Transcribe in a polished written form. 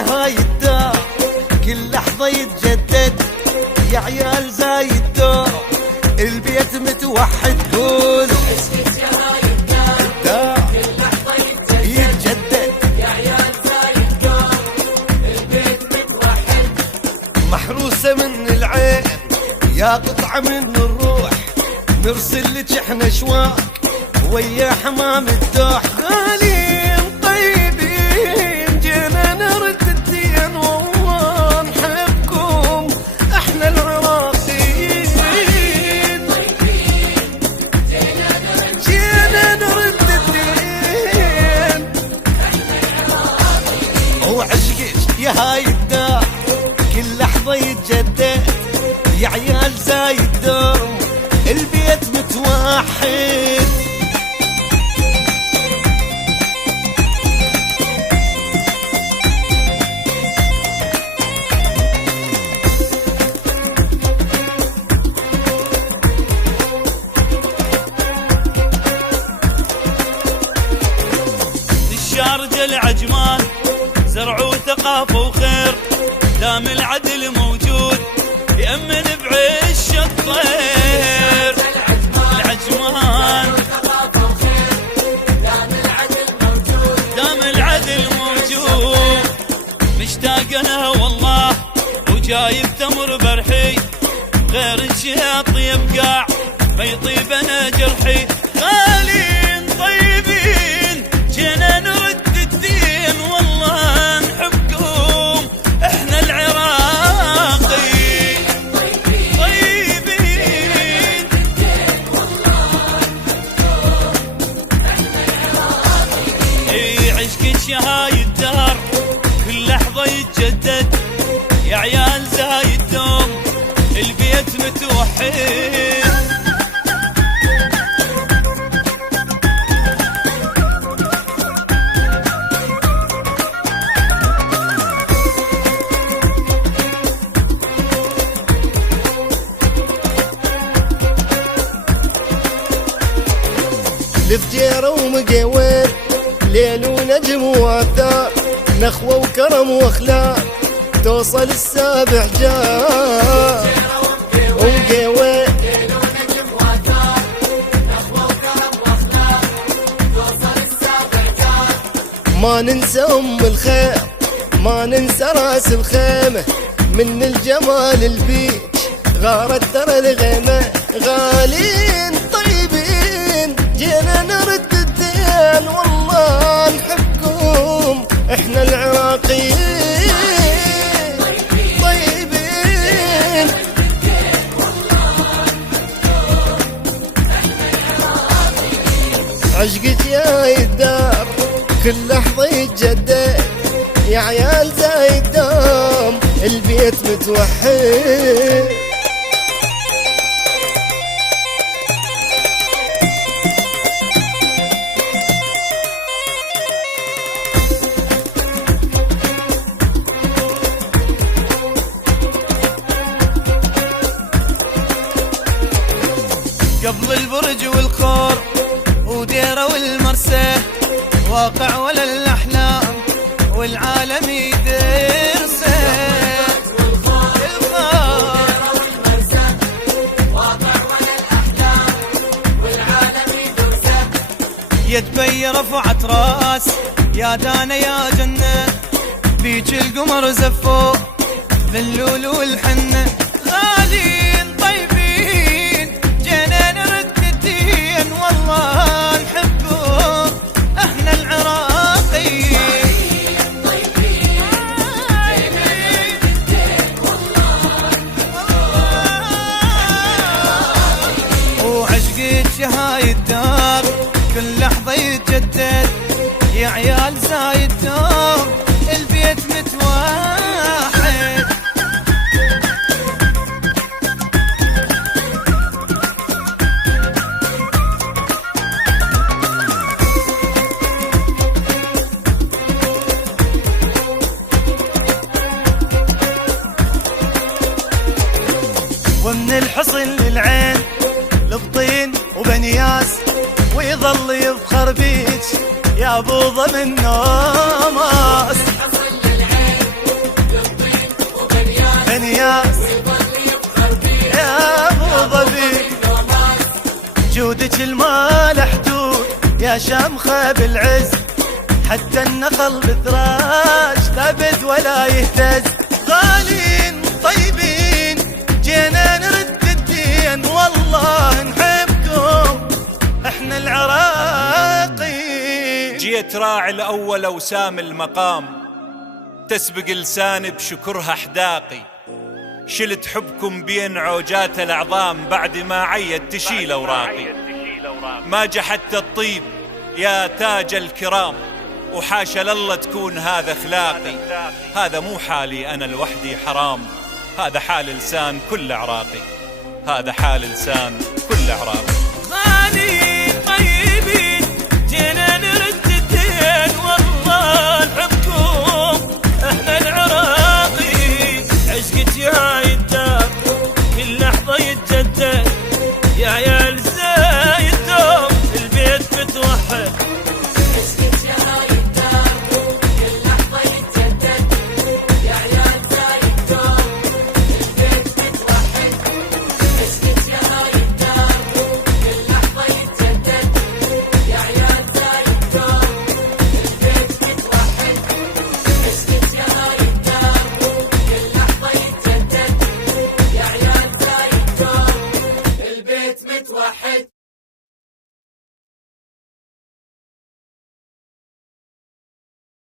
يا هاي الدار كل لحظة يتجدد، يا عيال زايد دور البيت متوحد. قولوا عشقك يا هاي الدار كل لحظة يتجدد، يا عيال زايد دور البيت متوحد. محروسة من العين يا قطعة من الروح، نرسل لك احنا شواق ويا حمام الدوح. غاليين طيبين جينا نرد الدين، والله نحبكم احنا العراقيين. جينا نرد الدين وعشقك يا هاي الدار كل لحظة يتجدد، يا عيال زايد دوم البيت متوحد. الشارجة العجمان زرعوا ثقافة وخير، دام العدل موجود يأمن بعيش الطير. العجمان دام العدل موجود، مشتاق انا والله وجايب تمر برحي، غير الشيء طيب قاع ما يطيب انا جرحي. غالين طيبين جينا نرد الدين، والله نحبكم احنا العراقيين. طيبين اي عشقك يا هاي الدار كل لحظة يتجدد، يا عيال زايد دوم البيت متوحد. لفجيرة ومقيوين ليل ونجم واثار، نخوة وكرم واخلاق توصل السابع جار. ومقيوين ما ننسى ام الخير، ما ننسى راس الخيمة، من الجمال البيج غارت ترى الغيمة. غالين طيبين جينا نرد الدين، والله نحبكم احنا العراقيين. طيبين عشقك يا الدار كل لحظة يتجدد، يا عيال زايد دوم البيت متوحد. قبل البرج والخور وديرة والمرسى، واقع ولا الأحلام والعالم يدرسه. يدبي رفعت راس يا دانا يا جنة، بيج القمر زفو باللول والحنة. غالين طيبين جينا نرد الدين، والله نحبكم احنا العراقيين. وعشقك يا هاي الدار كل لحظة يتجدد، يا عيال زايد دوم البيت متوحد. ومن الحصن للعين لبطين وبنياس، ويظل يفخر بيك يا ابو ضمن نوماس. الحصن للعين وبنياس ويظل يفخر بيه يا ابو ظبي. جودك الما له حدود يا شامخه بالعز، حتى النخل بثراش ثابت ولا يهتز. غالين طيبين جينا نرد الدين، والله نحبكم احنا العراقي. جيت راعي الأول وسام المقام، تسبق لساني بشكرها حداقي. شلت حبكم بين عوجات الأعظام، بعد ما عيد تشيل أوراقي. ما جحدت الطيب يا تاج الكرام، وحاشا لله تكون هذا اخلاقي. هذا مو حالي انا لوحدي حرام، هذا حال لسان كل عراقي، هذا حال لسان كل عراقي. غالي طيبين جينا نرد الدين، والله نحبكم احنا العراقي. عشقك يا يدار كل لحظة يتجدد، يا عيال زايد دوم البيت متوحد. عشقك يا يدار كل لحظة يتجدد، يا عيال زايد دوم البيت متوحد. عشقك يا يدار كل لحظة يتجدد، يا عيال زايد دوم البيت متوحد. عشقك يا يدار كل لحظة يتجدد، يا عيال زايد دوم البيت متوحد.